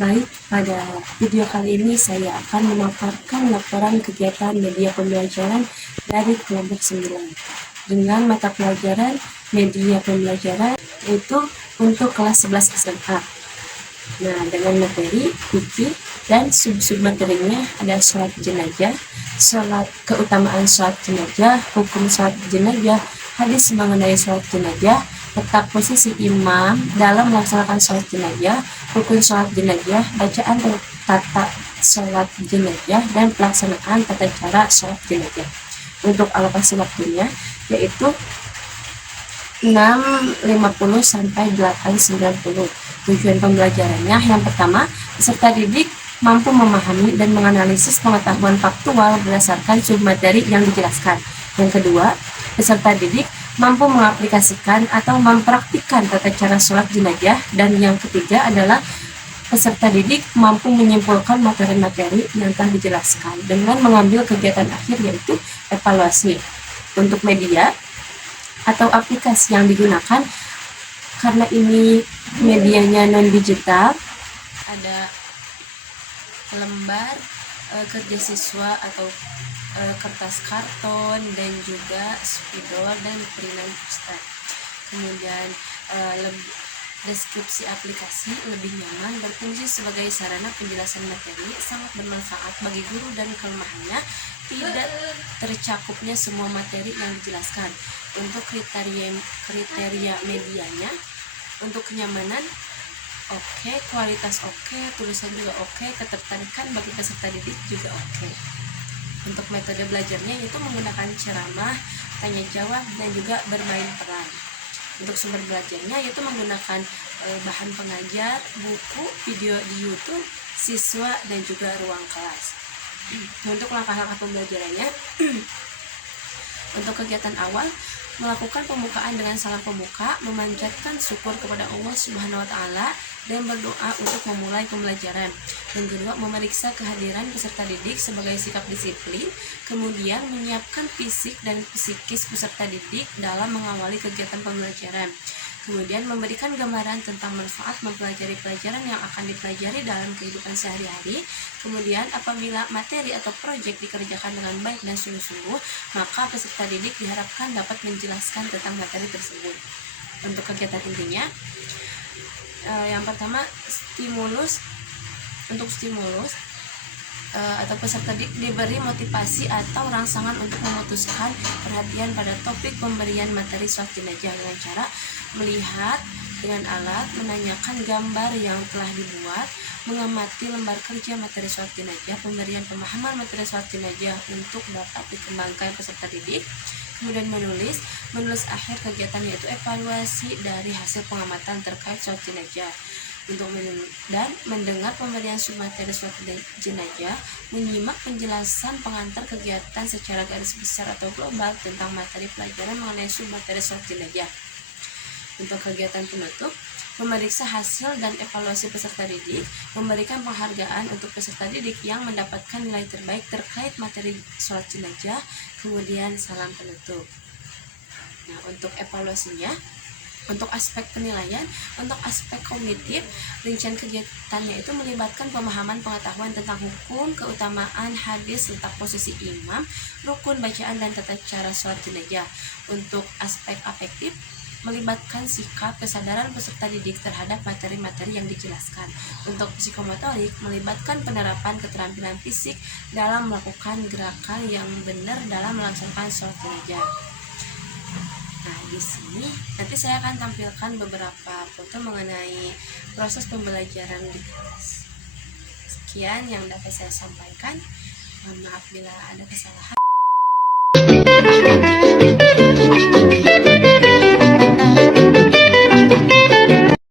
Baik, pada video kali ini saya akan memaparkan laporan kegiatan media pembelajaran dari kelompok 9 dengan mata pelajaran media pembelajaran itu untuk kelas 11 SMA. Nah, dengan materi, fikih, dan sub-sub materinya ada sholat jenazah, keutamaan sholat jenazah, hukum sholat jenazah, hadis mengenai sholat jenazah, letak posisi imam dalam melaksanakan sholat jenazah, rukun sholat jenazah, bacaan tata sholat jenazah, dan pelaksanaan tata cara sholat jenazah. Untuk alokasi waktunya yaitu 6.50 sampai 8.90. Tujuan pembelajarannya yang pertama, peserta didik mampu memahami dan menganalisis pengetahuan faktual berdasarkan submateri yang dijelaskan. Yang kedua, peserta didik mampu mengaplikasikan atau mempraktikkan tata cara sholat jenazah. Dan yang ketiga adalah peserta didik mampu menyimpulkan materi-materi yang telah dijelaskan dengan mengambil kegiatan akhir yaitu evaluasi. Untuk media atau aplikasi yang digunakan, karena ini medianya non-digital, ada lembar kerja siswa atau kertas karton, dan juga spidol dan perinan poster. Kemudian deskripsi aplikasi lebih nyaman, berfungsi sebagai sarana penjelasan materi, sangat bermanfaat bagi guru, dan kelemahannya tidak tercakupnya semua materi yang dijelaskan. Untuk kriteria medianya, untuk kenyamanan oke, kualitas oke, tulisan juga oke, ketertarikan bagi peserta didik juga oke. Untuk metode belajarnya itu menggunakan ceramah, tanya jawab, dan juga bermain peran. Untuk sumber belajarnya yaitu menggunakan bahan pengajar, buku, video di YouTube, siswa, dan juga ruang kelas. Untuk langkah-langkah pembelajarannya, untuk kegiatan awal, melakukan pembukaan dengan salam pembuka, memanjatkan syukur kepada Allah Subhanahu wa Ta'ala, dan berdoa untuk memulai pembelajaran. Yang kedua, memeriksa kehadiran peserta didik sebagai sikap disiplin, kemudian menyiapkan fisik dan psikis peserta didik dalam mengawali kegiatan pembelajaran. Kemudian memberikan gambaran tentang manfaat mempelajari pelajaran yang akan dipelajari dalam kehidupan sehari-hari. Kemudian apabila materi atau proyek dikerjakan dengan baik dan sungguh-sungguh, maka peserta didik diharapkan dapat menjelaskan tentang materi tersebut. Untuk kegiatan intinya, yang pertama, untuk stimulus atau peserta didik diberi motivasi atau rangsangan untuk memutuskan perhatian pada topik pemberian materi sholat jenazah dengan cara melihat dengan alat, menanyakan gambar yang telah dibuat, mengamati lembar kerja materi sholat jenazah, pemberian pemahaman materi sholat jenazah untuk dapat dikembangkan peserta didik. Kemudian menulis akhir kegiatan yaitu evaluasi dari hasil pengamatan terkait sholat jenazah. Untuk mendengar pemberian submateri sholat jenazah, menyimak penjelasan pengantar kegiatan secara garis besar atau global tentang materi pelajaran mengenai submateri sholat jenazah. Untuk kegiatan penutup, memeriksa hasil dan evaluasi peserta didik, memberikan penghargaan untuk peserta didik yang mendapatkan nilai terbaik terkait materi sholat jenazah, kemudian salam penutup. Nah, untuk evaluasinya, untuk aspek penilaian, untuk aspek kognitif, rincian kegiatannya itu melibatkan pemahaman pengetahuan tentang hukum, keutamaan hadis, letak posisi imam, rukun bacaan, dan tata cara sholat jenazah. Untuk aspek afektif, melibatkan sikap kesadaran peserta didik terhadap materi-materi yang dijelaskan. Untuk psikomotorik, melibatkan penerapan keterampilan fisik dalam melakukan gerakan yang benar dalam melaksanakan sholat jenazah. Nah, di sini nanti saya akan tampilkan beberapa foto mengenai proses pembelajaran di kelas. Sekian yang dapat saya sampaikan. Mohon maaf bila ada kesalahan.